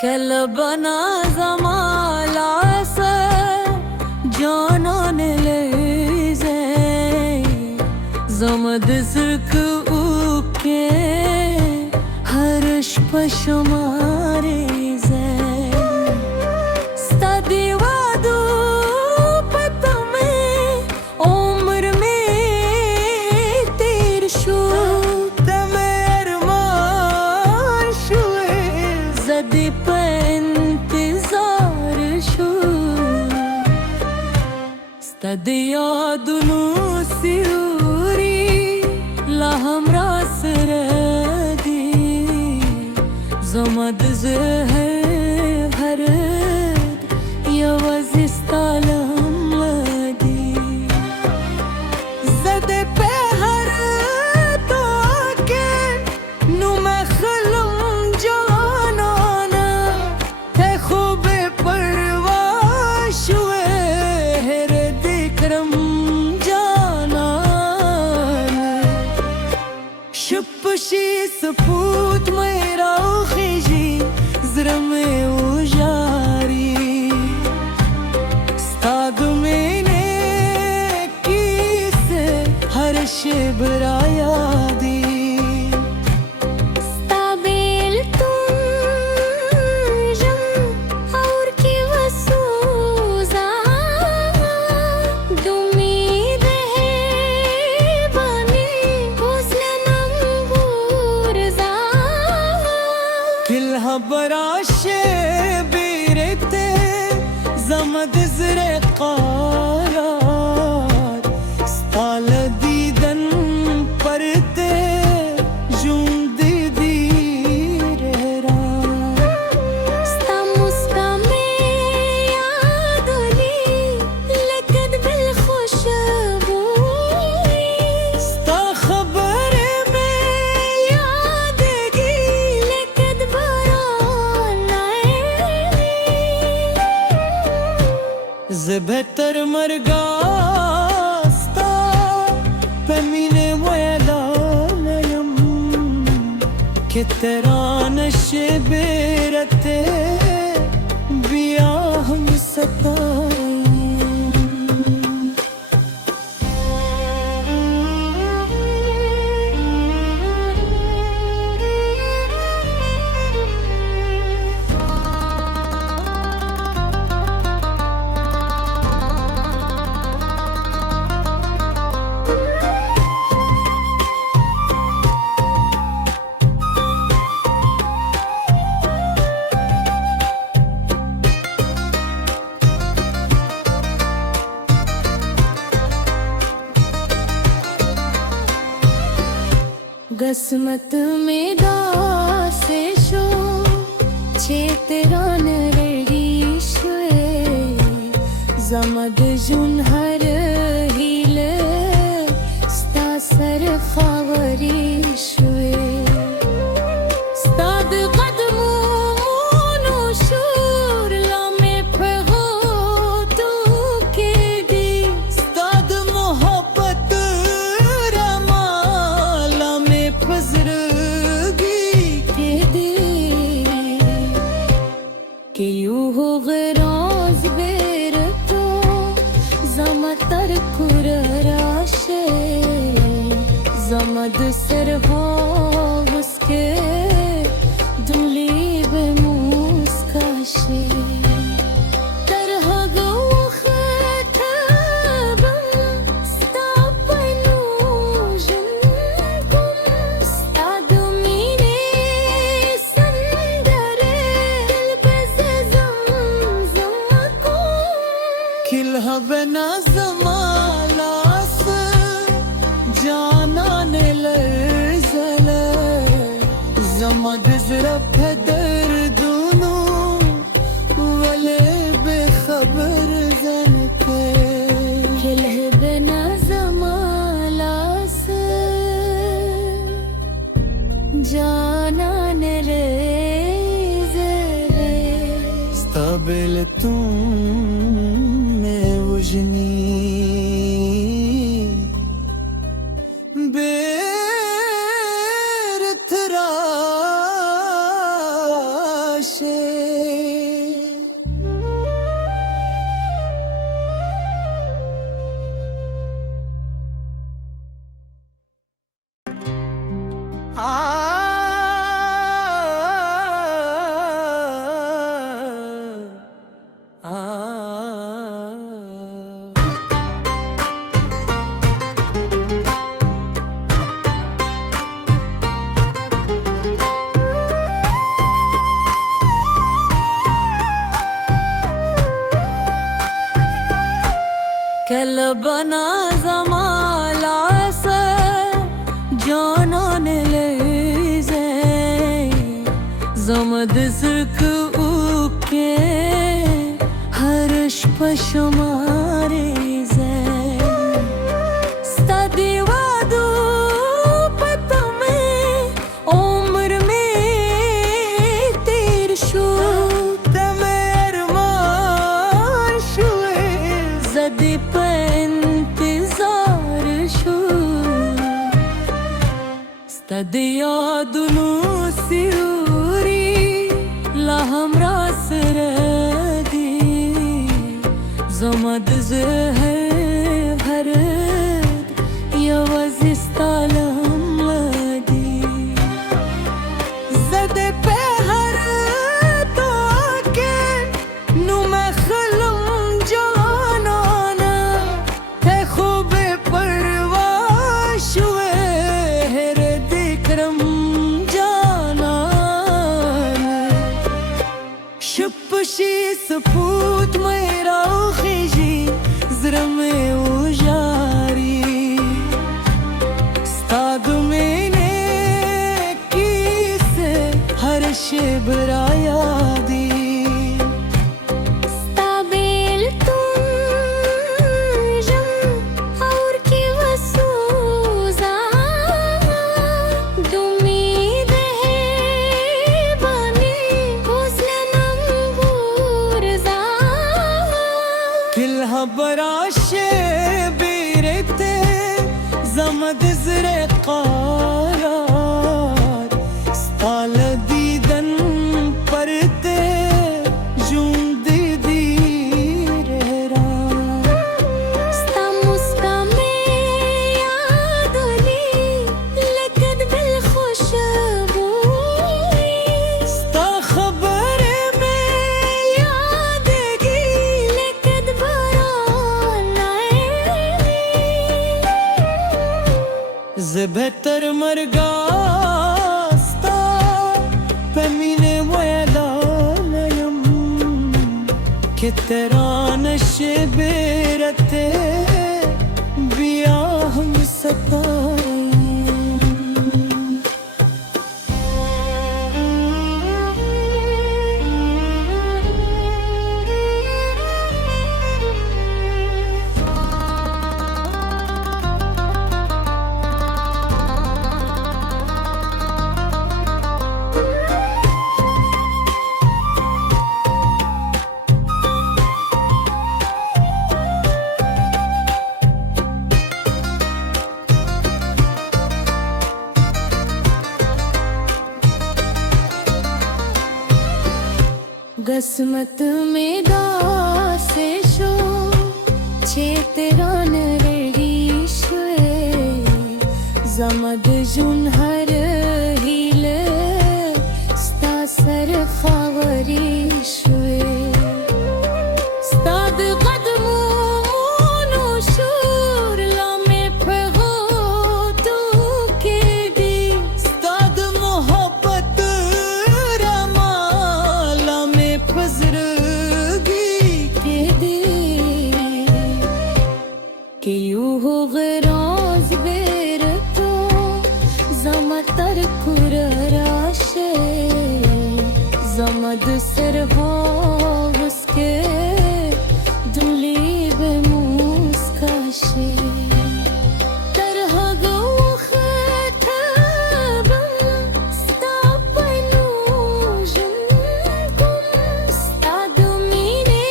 Kelebana zamalasa canan eleyze Zamad zırkı ukke harış paşamareze Stadi vadu patame umr mein tir shu Tame arman shue zadi Tadiyadunu siyuri laham ras radi Zamad zehir harad yavaz istalam ladi Zade pe har to ke nu me khalam janana Hai khub parwash hue Shupshi saput mera khiji zrame ujari Stad mene kise harsh braya di Stabil tum jam aur ki wasuza Dumid hai bani husnam burza Kilha barashe birete zamad zre qarar Stal didan parte jundi direra Sta muska mein yaadli lekad bil khushbui Sta khabar mein yaadgi lekad baran aini Ze behtar margasta pemine moyalanayam Ke tera nashe berate biyahum satayim Qismat mein daase sho Cheteran rishwe Zamad jun har hile Sta sar khawarishwe Stad qadmu nushur lame pho tu ke di Stad mohabbat Ki yu ho graz berto zamatar kurashe Zamad sarho uske duli be muskashe Tarha go khatabam sta panu jankum sta dumine sandare Kilha bena zamalas canan lerzele Zamad zrab derdunu vale be khabar zalke तुम में उजनी बेर थराशे Kelebana zamalasa canan eleyze Zamad zırk uke Harış paşamareze Stadi vadu patame Umr mein tir shu Tame arman shue Zadi Stadiyadunu siruri la hamras radi Zamad zehar harad yavaz istalam ladi Zade pe har to ke nu me khalam janana hai khub parwash hue Şıpışı sıput mera khiji zrame ujari Stad mene kise har shibra yadi Stabil tunjam aur ki vasuza Dumid hai bani husnam burza Kilha barashe birete zamad zre qarar Stal didan parte jundi direra Sta muska mein yaadli lekad bil khushbui Sta khabar mein yaadgi lekad Zbehtar margasta Pemine moyalanayam Ke tera nashe berate Biyahum satayam Qismat mein daas sho Cheteran rishwe Zamad jun har hile Sta sar khawarishwe Stad qadmu nushur lame pho tu ke di Stad mohabbat ramala me fazrgi ke di Ke yuh graz berto zamatar kurashe Zamad serho uske duli be muskashe Tarha go khatabam Stabanu junkum Stad mine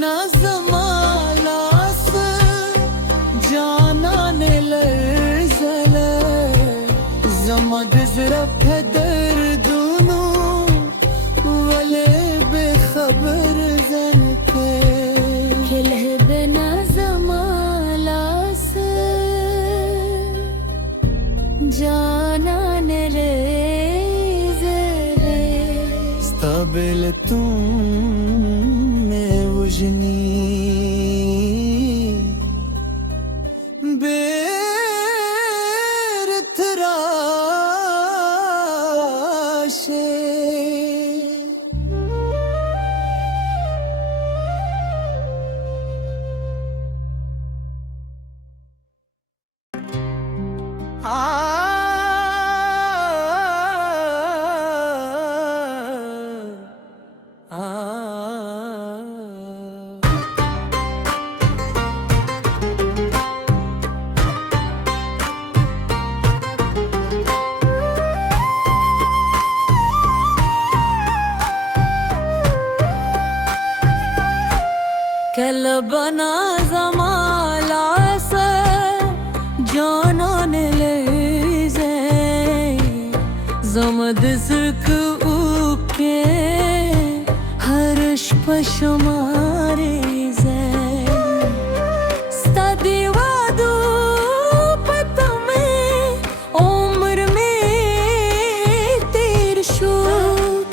bana zamalası canan elzeler Zaman dizrap derdunu vale behaber zerke Kelh bana zamalası canan elzeler Stabil Kelbana zamalası canan elze Zamad zırkı uke harış paşamarize Stadi vadu patame umr mein tir shu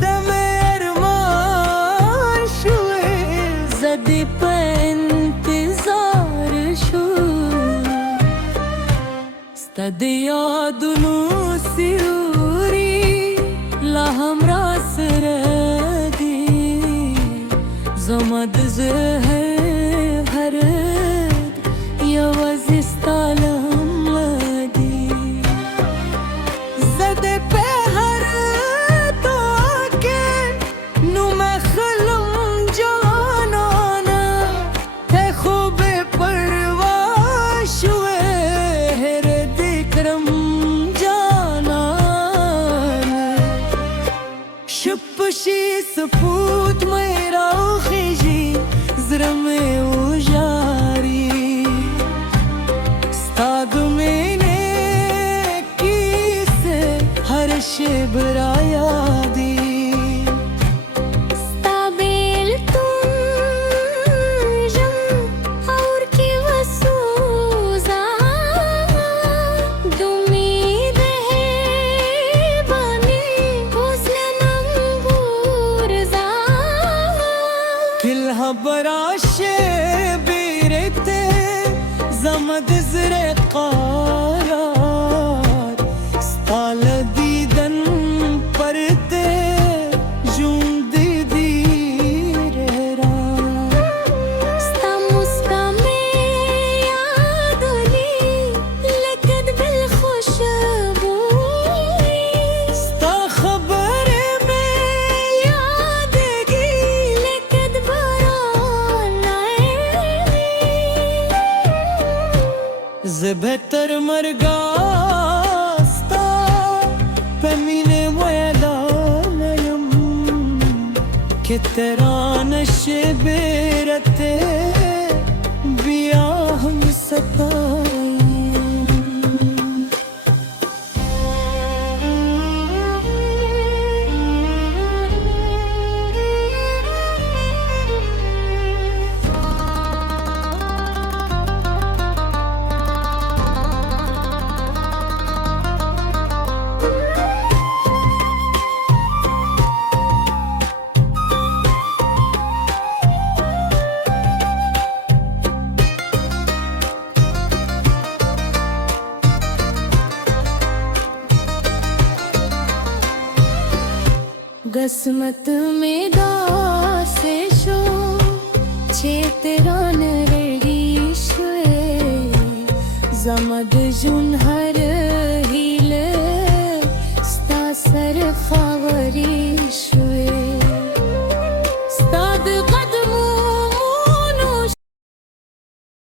Tame arman shuwe zadi Diyadunu siyuri laham rasredi Zamad zehir harid yavaz istalamadi Zade pe har toke nu me khalum janana Te khube parwash Shupshi saput mera khiji zrame ujari Stad mene kise har shibra yadi Stabil tum jam aur ki wasuza Dumid hai bani Kilha barashe birete zamad zre qarar Stal didan parte jund direra Sta muska mein yaadli lekad bil khushbui Sta khabar mein yaadgi lekad Zbehtar margasta pemine moyalanayum Ke teran shibirate biyahum satayim Qismat mein daase sho Cheteran regi shwe Zamad jun har